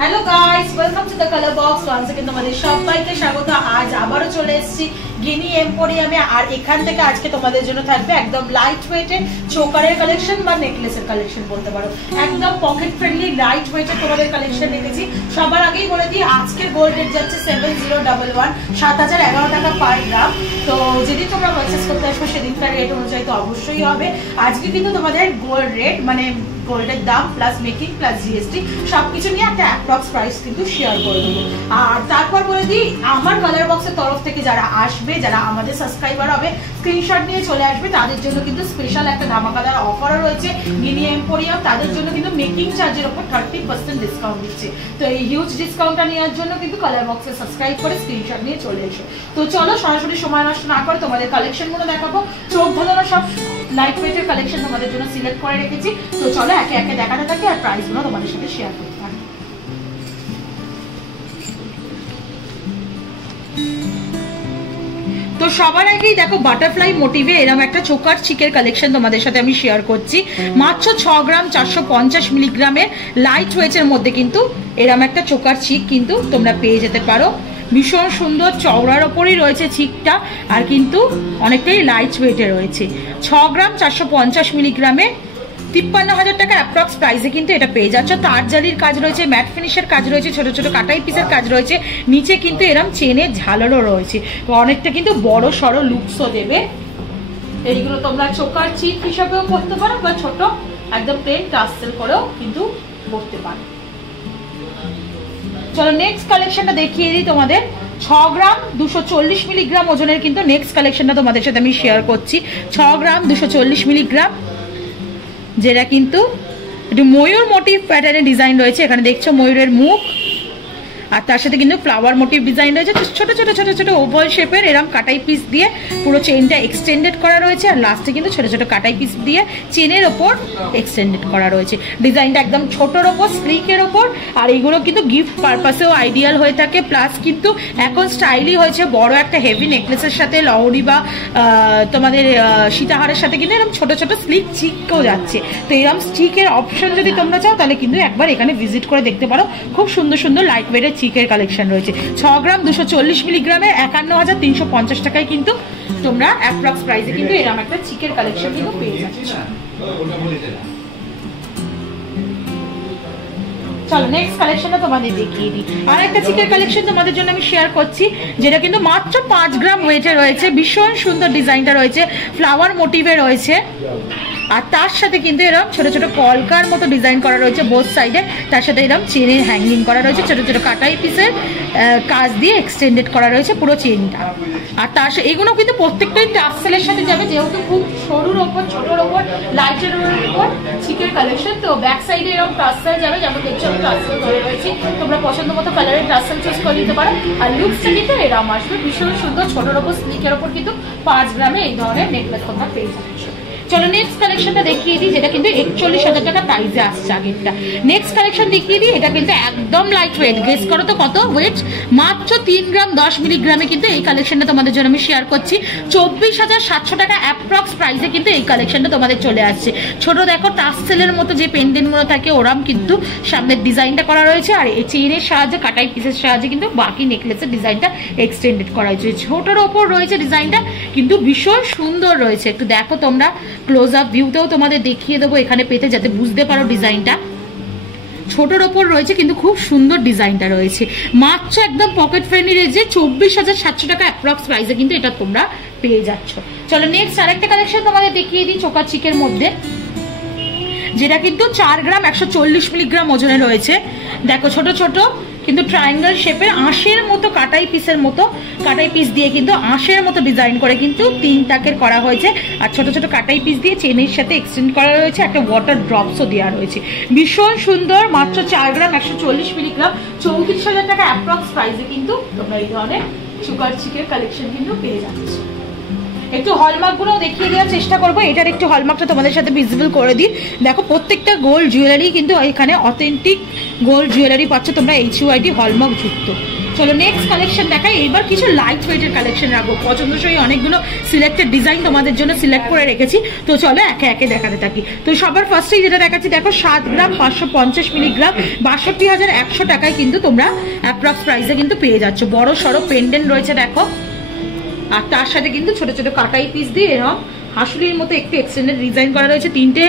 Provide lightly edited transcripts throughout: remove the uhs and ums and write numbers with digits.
Hello guys, welcome to the colour box. Once again তোমাদের সবাইকে স্বাগত। আজ আবারও চলে এসেছি গিনি এম্পোরিয়ামে। আর এখান থেকে আজকে তোমাদের জন্য থাকবে একদম লাইট ওয়েটের চোকারের কালেকশন বা নেকলেসের কালেকশন বলতে পারো। একদম পকেট ফ্রেন্ডলি লাইট ওয়েটের তোমাদের কালেকশন রেখেছি। সবার আগেই বলে দিই, আজকের গোল্ড রেট যাচ্ছে 7011, 7011 টাকা পার গ্রাম। তো যেদিন তোমরা পারচেস করতে আসবে সেদিনকার রেট অনুযায়ী তো অবশ্যই হবে। আজকে কিন্তু তোমাদের গোল্ড রেট মানে গোল্ডের দাম প্লাস মেকিং প্লাস জিএসটি সবকিছু নিয়ে একটা অ্যাপ্রক্স প্রাইস কিন্তু শেয়ার করে দেবো। আর তারপর বলে দিই, আমার কালার বক্সের তরফ থেকে যারা আসবে, যারা আমাদের সাবস্ক্রাইবার হবে, স্ক্রিনশট নিয়ে চলে আসবে, তাদের জন্য কিন্তু স্পেশাল একটা ধামাকাদার অফারও রয়েছে গিনি এম্পোরিয়াম। তাদের জন্য কিন্তু মেকিং চার্জের উপর 30% ডিসকাউন্ট দিচ্ছে। তো এই হিউজ ডিসকাউন্টটা নেওয়ার জন্য কিন্তু কালার বক্সে সাবস্ক্রাইব করে স্ক্রিনশট নিয়ে চলে এসো। তো চলো সরাসরি সময় নষ্ট না করে তোমাদের কালেকশনগুলো দেখাবো। চোখ ধাঁধানো সব লাইট ওয়েটের কালেকশন তোমাদের জন্য সিলেক্ট করে রেখেছি। তো চলো একে একে দেখাতে থাকি আর প্রাইসগুলো তোমাদের সাথে শেয়ার করতে থাকি। তো সবার আগেই দেখো বাটারফ্লাই মোটিভে এরকম একটা চোকার চিকের কালেকশন তোমাদের সাথে আমি শেয়ার করছি। মাত্র 6 গ্রাম 450 মিলিগ্রামের লাইট ওয়েটের মধ্যে কিন্তু এরকম একটা চোকার চিক কিন্তু তোমরা পেয়ে যেতে পারো। ভীষণ সুন্দর চওড়ার ওপরই রয়েছে চিকটা, আর কিন্তু অনেকটাই লাইট ওয়েটে রয়েছে। 6 গ্রাম 450 মিলিগ্রামে 53,000 টাকা অ্যাপ্রক্স প্রাইসে কিন্তু এটা পেয়ে যাচ্ছে। তার জালির কাজ রয়েছে, ম্যাট ফিনিশের কাজ রয়েছে, ছোট ছোট কাটাই পিসের কাজ রয়েছে, নিচে কিন্তু এরম চেনের ঝালরও রয়েছে। তো অনেকটা কিন্তু বড় সড়ো লুকসও দেবে। এইগুলো তোমরা চোকার চিক হিসাবেও করতে পারো বা ছোট একদম প্লেন টাসেল করেও কিন্তু করতে পারো। চলো নেক্সট কালেকশনটা দেখিয়ে দিই তোমাদের। 6 গ্রাম 240 মিলিগ্রাম ওজনের কিন্তু নেক্সট কালেকশনটা তোমাদের সাথে আমি শেয়ার করছি। 6 গ্রাম 240 মিলিগ্রাম, যেটা কিন্তু একটু ময়ূর মোটিভ প্যাটার্নের ডিজাইন রয়েছে। এখানে দেখছো ময়ূরের মুখ, আর তার সাথে কিন্তু ফ্লাওয়ার মোটিভ ডিজাইন রয়েছে। ছোট ছোট ছোট ছোট ওভাল শেপের এরম কাটাই পিস দিয়ে পুরো চেনটা এক্সটেন্ডেড করা রয়েছে, আর লাস্টে কিন্তু ছোট ছোট কাটাই পিস দিয়ে চেনের ওপর এক্সটেন্ডেড করা রয়েছে। ডিজাইনটা একদম ছোটোর ওপর, স্লিকের ওপর। আর এইগুলো কিন্তু গিফট পারপাসেও আইডিয়াল হয়ে থাকে, প্লাস কিন্তু এখন স্টাইলি হয়েছে বড় একটা হেভি নেকলেসের সাথে লহরি বা তোমাদের সীতাহারের সাথে কিন্তু এরকম ছোট ছোট স্লিক চিকও যাচ্ছে। তো এরকম স্টিকের অপশন যদি তোমরা চাও তাহলে কিন্তু একবার এখানে ভিজিট করে দেখতে পারো। খুব সুন্দর সুন্দর লাইট ওয়েটের চিকের কালেকশন রয়েছে। 6 গ্রাম 240 মিলিগ্রামে 51,350 টাকায় কিন্তু তোমরা অ্যাপ্রক্স প্রাইসে কিন্তু এরকম একটা চিকের কালেকশন কিন্তু পেয়ে যাচ্ছ। চলো নেক্সট কালেকশনটা তোমাদের দেখিয়ে দিই। আর একটা চিকের কালেকশন তোমাদের জন্য আমি শেয়ার করছি, যেটা কিন্তু মাত্র 5 গ্রাম ওয়েটে রয়েছে। ভীষণ সুন্দর ডিজাইনটা রয়েছে, ফ্লাওয়ার মোটিভে রয়েছে, আর তার সাথে কিন্তু এরকম ছোট ছোট কলকার মতো ডিজাইন করা রয়েছে বোথ সাইডে। তার সাথে এরকম চেনের হ্যাঙ্গিং করা রয়েছে, ছোট ছোট কাটাই পিসের কাজ দিয়ে এক্সটেন্ডেড করা রয়েছে পুরো চেনটা। আর তার সাথে এগুলো কিন্তু প্রত্যেকটাই টাসেলের সাথে যাবে, যেহেতু খুব সরুর ওপর ছোটোর ওপর লাইটের ওপর চিকের কালেকশন। তো ব্যাক সাইডে এরকম টাসেল যাবে, যেমন দেখছো আমি টাসেল ধরে রয়েছি। তোমরা পছন্দ মতো কালারের টাসেল চুজ করে নিতে পারো। আর লুকসটা কিন্তু এরকম আসবে, ভীষণ সুন্দর ছোটোর ওপর স্লিকের ওপর কিন্তু 5 গ্রামে এই ধরনের নেকলেস তোমরা পেয়ে যাচ্ছ। চলো নেক্সট কালেকশনটা দেখিয়ে দিই, যেটা কিন্তু 41,000 টাকা প্রাইসে আসছে আগেরটা। নেক্সট কালেকশন দেখিয়ে দিই, এটা কিন্তু একদম লাইট ওয়েট। গেস করো তো কত ওয়েট? মাত্র 3 গ্রাম 10 মিলিগ্রামে কিন্তু এই কালেকশনটা তোমাদের জন্য আমি শেয়ার করছি। 24,700 টাকা অ্যাপ্রক্স প্রাইসে কিন্তু এই কালেকশনটা তোমাদের চলে আসছে। ছোট দেখো টাসেলের মতো যে পেন্ডেন্টগুলো থাকে ওরাম কিন্তু সামনের ডিজাইনটা করা রয়েছে, আর এই চেইনের সাহায্যে কাটাই পিসের সাহায্যে কিন্তু বাকি নেকলেসের ডিজাইনটা এক্সটেন্ডেড করা হয়েছে। ছোটোর ওপর রয়েছে ডিজাইনটা, কিন্তু ভীষণ সুন্দর রয়েছে। একটু দেখো তোমরা, ক্লোজ আপ ভিউতেও তোমাদের দেখিয়ে দেবো এখানে পেতে, যাতে বুঝতে পারো ডিজাইনটা। ছোটোর ওপর রয়েছে কিন্তু খুব সুন্দর ডিজাইনটা রয়েছে। মাত্র একদম পকেট ফ্রেন্ডলি রেঞ্জে 24,700 টাকা অ্যাপ্রক্স প্রাইসে কিন্তু এটা তোমরা পেয়ে যাচ্ছ। চলো নেক্সট আরেকটা কালেকশন তোমাদের দেখিয়ে দিই চোকার চিকের মধ্যে, যেটা কিন্তু 4 গ্রাম 140 মিলিগ্রাম ওজনে রয়েছে। দেখো ছোট ছোট কিন্তু ট্রায়াঙ্গেল শেপের আঁশের মতো কাটাই পিসের মতো কাটাই পিস দিয়ে কিন্তু আঁশের মতো ডিজাইন করে কিন্তু 3 টাকের করা হয়েছে, আর ছোট ছোট কাটাই পিস দিয়ে চেনের সাথে এক্সটেন্ড করা রয়েছে, একটা ওয়াটার ড্রপসও দেওয়া রয়েছে। ভীষণ সুন্দর। মাত্র 4 গ্রাম 140 মিলিগ্রাম 34,000 টাকা অ্যাপ্রক্স প্রাইসে কিন্তু তোমরা এই ধরনের চোকার চিকের কালেকশন কিন্তু পেয়ে যাচ্ছ। একটু হলমার্কগুলো দেখিয়ে দেওয়ার চেষ্টা করবো। এটার একটু হলমার্কটা তোমাদের সাথে ভিজিবল করে দিই। দেখো প্রত্যেকটা গোল্ড জুয়েলারি কিন্তু এখানে অথেন্টিক গোল্ড জুয়েলারি পাচ্ছ তোমরা, HUID হলমার্ক যুক্ত। চলো নেক্সট কালেকশন দেখাই। এবার কিছু লাইট ওয়েটের কালেকশন রাখবো, পছন্দসই অনেকগুলো সিলেক্টেড ডিজাইন তোমাদের জন্য সিলেক্ট করে রেখেছি। তো চলো একে একে দেখাতে থাকি। তো সবার ফার্স্টেই যেটা দেখাচ্ছি দেখো 7 গ্রাম 550 মিলিগ্রাম 62,100 টাকায় কিন্তু তোমরা অ্যাপ্রক্স প্রাইসে কিন্তু পেয়ে যাচ্ছ। বড় সড়ো পেন্ডেন্ট রয়েছে দেখো, আর তার সাথে কিন্তু ছোট ছোট কাটাই পিস দিয়ে এরকম হাসুলির মতো একটু এক্সটেন্ডেড ডিজাইন করা রয়েছে। 3টে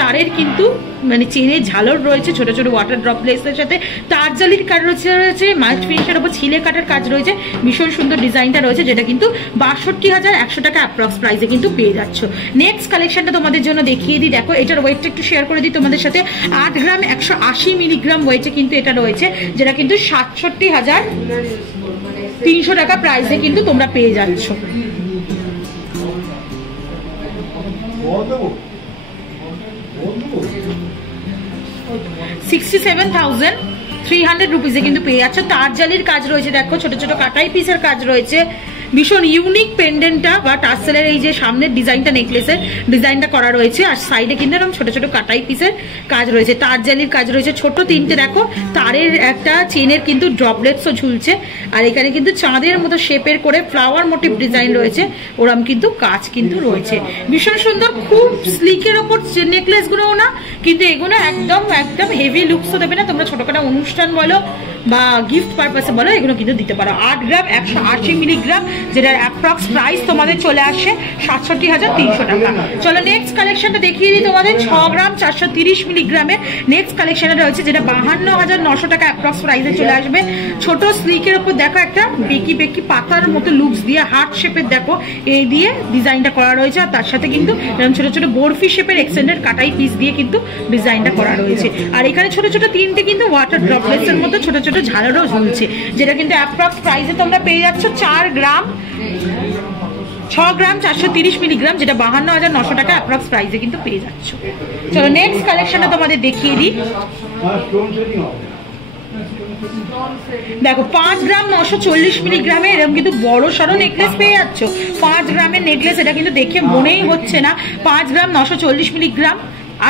তারের কিন্তু মানে চেনের ঝালর রয়েছে, ছোট ছোট ওয়াটার ড্রপলেটসের সাথে তার জালির কাজ রয়েছে, মাল্ট ফিনিশের উপর ছিলে কাটার কাজ রয়েছে। ভীষণ সুন্দর ডিজাইনটা রয়েছে, যেটা কিন্তু 62,100 টাকা অ্যাপ্রক্স প্রাইসে কিন্তু পেয়ে যাচ্ছ। নেক্সট কালেকশনটা তোমাদের জন্য দেখিয়ে দিই। দেখো এটার ওয়েটটা একটু শেয়ার করে দিই তোমাদের সাথে। 8 গ্রাম 180 মিলিগ্রাম ওয়েটে কিন্তু এটা রয়েছে, যেটা কিন্তু 67,300 টাকা প্রাইসে কিন্তু তোমরা পেয়ে যাচ্ছ। 67,300 রুপিসে কিন্তু পেয়ে যাচ্ছ। তার জালির কাজ রয়েছে দেখো, ছোট ছোট কাটাই পিসের কাজ রয়েছে। ভীষণ ইউনিক পেন্ডেন্টটা বা টার্সেলের এই যে সামনের ডিজাইনটা, নেকলেসের ডিজাইনটা করা রয়েছে, আর সাইডে কিন্তু এরকম ছোট ছোট কাটাই পিসের কাজ রয়েছে, তার জালির কাজ রয়েছে। ছোট 3টে দেখো তারের একটা চেনের কিন্তু ড্রপলেটসও ঝুলছে, আর এখানে কিন্তু চাঁদের মতো শেপের করে ফ্লাওয়ার মোটিভ ডিজাইন রয়েছে, ওরম কিন্তু কাজ কিন্তু রয়েছে। ভীষণ সুন্দর, খুব স্লিকের ওপর নেকলেস গুলো না, কিন্তু এগুলো একদম একদম হেভি লুকসও দেবে না। তোমরা ছোটখাটো অনুষ্ঠান বলো বা গিফট পারপাসে বলো, এগুলো কিন্তু দিতে পারো। 8 গ্রাম 180 মিলিগ্রাম, যেটার অ্যাপ্রক্স প্রাইস তোমাদের চলে আসে 67,300 টাকা। চলো নেক্সট কালেকশনটা দেখিয়ে দিই তোমাদের। 6 গ্রাম 430 মিলিগ্রামের নেক্সট কালেকশনে রয়েছে, যেটা 52,900 টাকা অ্যাপ্রক্স প্রাইসে চলে আসবে। ছোট স্লিকের উপর দেখো একটা বেকি বেকি পাতার মতো লুকস দিয়ে হার্ট শেপের দেখো এই দিয়ে ডিজাইনটা করা রয়েছে, আর তার সাথে কিন্তু এরকম ছোট ছোট বরফি শেপের এক্সটেন্ডেড কাটাই পিস দিয়ে কিন্তু ডিজাইনটা করা রয়েছে। আর এখানে ছোট ছোট 3টে কিন্তু ওয়াটার ড্রপলেটসের মতো ছোট ছোট ঝালরও ঝুলছে, যেটা কিন্তু অ্যাপ্রক্স প্রাইসে তোমরা পেয়ে যাচ্ছ 6 গ্রাম 430 মিলিগ্রাম, যেটা 52,900 টাকা অ্যাপ্রক্স প্রাইসে কিন্তু পেয়ে যাচ্ছ। চলো নেক্সট কালেকশনটা তোমাদের দেখিয়ে দিই। দেখো 5 গ্রাম 940 মিলিগ্রামে এরকম কিন্তু বড় সড়ো নেকলেস পেয়ে যাচ্ছ। 5 গ্রামের নেকলেস, এটা কিন্তু দেখে মনেই হচ্ছে না। 5 গ্রাম 940 মিলিগ্রাম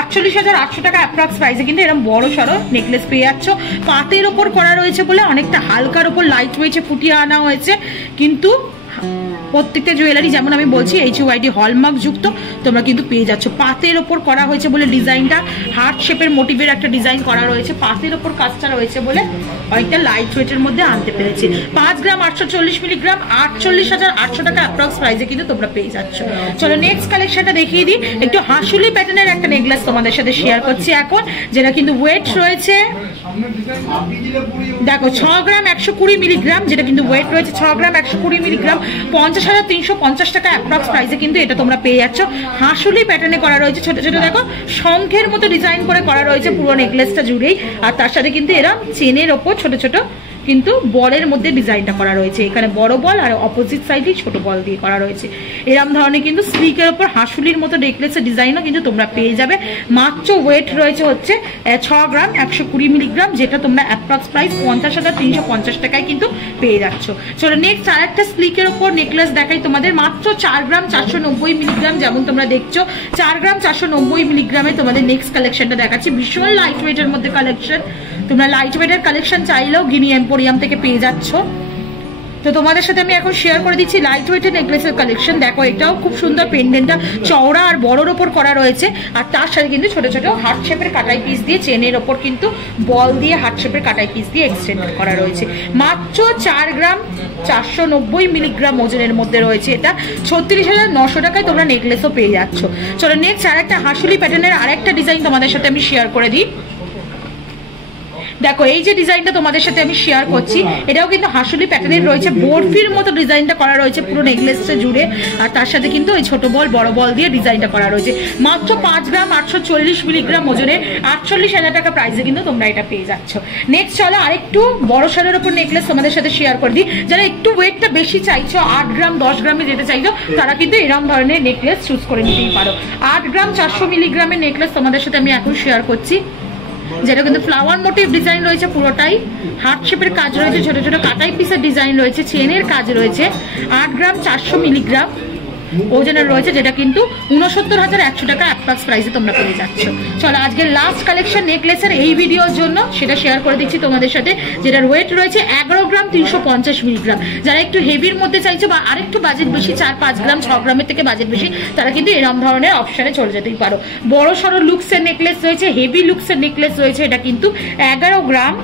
48,800 টাকা অ্যাপ্রক্স প্রাইসে কিন্তু এরকম বড় সড়ো নেকলেস পেয়ে যাচ্ছ। পাতের ওপর করা রয়েছে বলে অনেকটা হালকার ওপর লাইট ওয়েটে ফুটিয়ে আনা হয়েছে, কিন্তু প্রত্যেকটা জুয়েলারি যেমন আমি বলছি HUID হলমার্ক যুক্ত তোমরা কিন্তু পেয়ে যাচ্ছ। পাতের ওপর করা হয়েছে বলে ডিজাইনটা হার্ট শেপের মোটিভের একটা ডিজাইন করা রয়েছে, পাতের ওপর কাজটা রয়েছে বলে অনেকটা লাইট ওয়েটের মধ্যে আনতে পেরেছি। 5 গ্রাম 840 মিলিগ্রাম 48,800 টাকা অ্যাপ্রক্স প্রাইসে কিন্তু তোমরা পেয়ে যাচ্ছ। চলো নেক্সট কালেকশনটা দেখিয়ে দিই। একটু হাসুলি প্যাটার্নের একটা নেকলেস তোমাদের সাথে শেয়ার করছি এখন, যেটা কিন্তু ওয়েট রয়েছে দেখো 6 গ্রাম 120 মিলিগ্রাম, যেটা কিন্তু ওয়েট রয়েছে 6 গ্রাম 120 মিলিগ্রাম 50,350 টাকা অ্যাপ্রক্স প্রাইসে কিন্তু এটা তোমরা পেয়ে যাচ্ছ। হাসুলি প্যাটার্নে করা রয়েছে, ছোট ছোট দেখো শঙ্খের মতো ডিজাইন করে করা রয়েছে পুরো নেকলেসটা জুড়েই, আর তার সাথে কিন্তু এরা চেনের ওপর ছোট ছোট কিন্তু বলের মধ্যে ডিজাইনটা করা রয়েছে। এখানে বড় বল আর অপোজিট সাইডে ছোট বল দিয়ে করা রয়েছে। এরকম ধরনের কিন্তু স্লিকের ওপর হাসুলির মতো নেকলেসের ডিজাইনও কিন্তু তোমরা পেয়ে যাবে। মাত্র ওয়েট রয়েছে হচ্ছে 6 গ্রাম 120 মিলিগ্রাম, যেটা তোমরা অ্যাপ্রক্স প্রাইস 50,350 টাকায় কিন্তু পেয়ে যাচ্ছ। চলো নেক্সট আরেকটা স্লিকের ওপর নেকলেস দেখাই তোমাদের। মাত্র 4 গ্রাম 490 মিলিগ্রাম, যেমন তোমরা দেখছো 4 গ্রাম 490 মিলিগ্রামে তোমাদের নেক্সট কালেকশনটা দেখাচ্ছি। ভীষণ লাইট ওয়েটের মধ্যে কালেকশন, তোমরা লাইট ওয়েটের কালেকশন চাইলেও গিনি এম্পোরিয়াম থেকে পেয়ে যাচ্ছ। তো তোমাদের সাথে আমি এখন শেয়ার করে দিচ্ছি লাইট ওয়েটের নেকলেসের কালেকশন। দেখো এটাও খুব সুন্দর, পেন্ডেন্টটা চওড়া আর বড়োর ওপর করা রয়েছে, আর তার সাথে কিন্তু ছোট ছোট হার্ট শেপের কাটাই পিস দিয়ে চেনের ওপর কিন্তু বল দিয়ে হার্ট শেপের কাটাই পিস দিয়ে এক্সটেন্ড করা রয়েছে। মাত্র 4 গ্রাম 490 মিলিগ্রাম ওজনের মধ্যে রয়েছে এটা। 36,900 টাকায় তোমরা নেকলেসও পেয়ে যাচ্ছ। চলো নেক্সট আরেকটা হাসুলি প্যাটার্নের আরেকটা ডিজাইন তোমাদের সাথে আমি শেয়ার করে দিই। দেখো এই যে ডিজাইনটা তোমাদের সাথে আমি শেয়ার করছি, এটাও কিন্তু হাসুলি প্যাটার্নের রয়েছে, বরফির মতো ডিজাইনটা করা রয়েছে পুরো নেকলেসটা জুড়ে, আর তার সাথে কিন্তু ওই ছোট বল বড় বল দিয়ে ডিজাইনটা করা রয়েছে। মাত্র 5 গ্রাম 840 মিলিগ্রাম ওজনে 48,000 টাকা প্রাইসে কিন্তু তোমরা এটা পেয়ে যাচ্ছ। নেক্সট চলো আরেকটু বড় সারের ওপর নেকলেস তোমাদের সাথে শেয়ার করে দিই। যারা একটু ওয়েটটা বেশি চাইছো, 8 গ্রাম 10 গ্রামে যেতে চাইছো, তারা কিন্তু এরকম ধরনের নেকলেস চুজ করে নিতেই পারো। 8 গ্রাম 400 মিলিগ্রামের নেকলেস তোমাদের সাথে আমি এখন শেয়ার করছি, যেটা কিন্তু ফ্লাওয়ার মোটিভ ডিজাইন রয়েছে পুরোটাই, হার্ট শেপের কাজ রয়েছে, ছোট ছোট কাটাই পিসের ডিজাইন রয়েছে, চেনের কাজ রয়েছে। 8 গ্রাম 400 মিলিগ্রাম ওজনের রয়েছে, যেটা কিন্তু 69,100 টাকা অ্যাপ্রক্স প্রাইসে তোমরা পেয়ে যাচ্ছ। চলো আজকে লাস্ট কালেকশন নেকলেসের এই ভিডিওর জন্য সেটা শেয়ার করে দিচ্ছি তোমাদের সাথে, যেটার ওয়েট রয়েছে 11 গ্রাম 350 মিলিগ্রাম। যারা একটু হেভির মধ্যে চাইছো বা আরেকটু বাজেট বেশি, 4-5 গ্রাম 6 গ্রামের থেকে বাজেট বেশি, তারা কিন্তু এরকম ধরনের অপশনে চলে যেতেই পারো। বড় সড়ো লুকসের নেকলেস রয়েছে, হেভি লুকসের নেকলেস রয়েছে, এটা কিন্তু 11 গ্রাম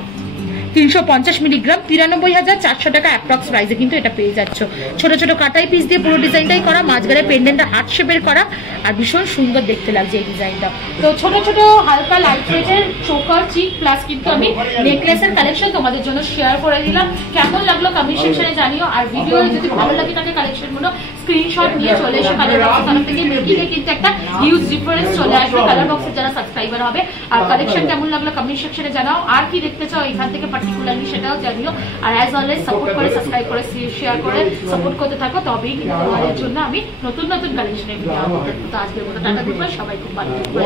350 মিলিগ্রাম 93,400 টাকা অ্যাপ্রক্স প্রাইসে কিন্তু এটা পেয়ে যাচ্ছ। ছোট ছোট কাটাই পিস দিয়ে পুরো ডিজাইনটাই করা, মাঝখানে পেন্ডেন্টটা হার্ট শেপের করা, আর ভীষণ সুন্দর দেখতে লাগছে এই ডিজাইনটা। তো ছোট ছোট হালকা লাইট ওয়েটের চোকার চিক প্লাস কিন্তু আমি নেকলেসের কালেকশন তোমাদের জন্য শেয়ার করে দিলাম। কেমন লাগলো কমেন্ট সেকশনে জানিও, আর ভিডিও যদি ভালো লাগে থাকে কালেকশনগুলো স্ক্রিনশট নিয়ে চলে এসে কালার বক্সের তরফ থেকে মেকিংয়ে কিন্তু একটা হিউজ ডিফারেন্স চলে আসবে কালার বক্সের যারা সাবস্ক্রাইবার হবে। আর কালেকশন কেমন লাগলো কমেন্ট সেকশনে জানাও, আর কি দেখতে চাও এখান থেকে পার্টিকুলারলি সেটাও জানিও। আর অ্যাজ অলওয়েজ সাপোর্ট করে, সাবস্ক্রাইব করে, শেয়ার করে সাপোর্ট করতে থাকো, তবেই কিন্তু তোমাদের জন্য আমি নতুন নতুন কালেকশনের ভিডিও আনবো। তো আজকের মতো টাটা দিই, সবাই খুব ভালো থাকবে।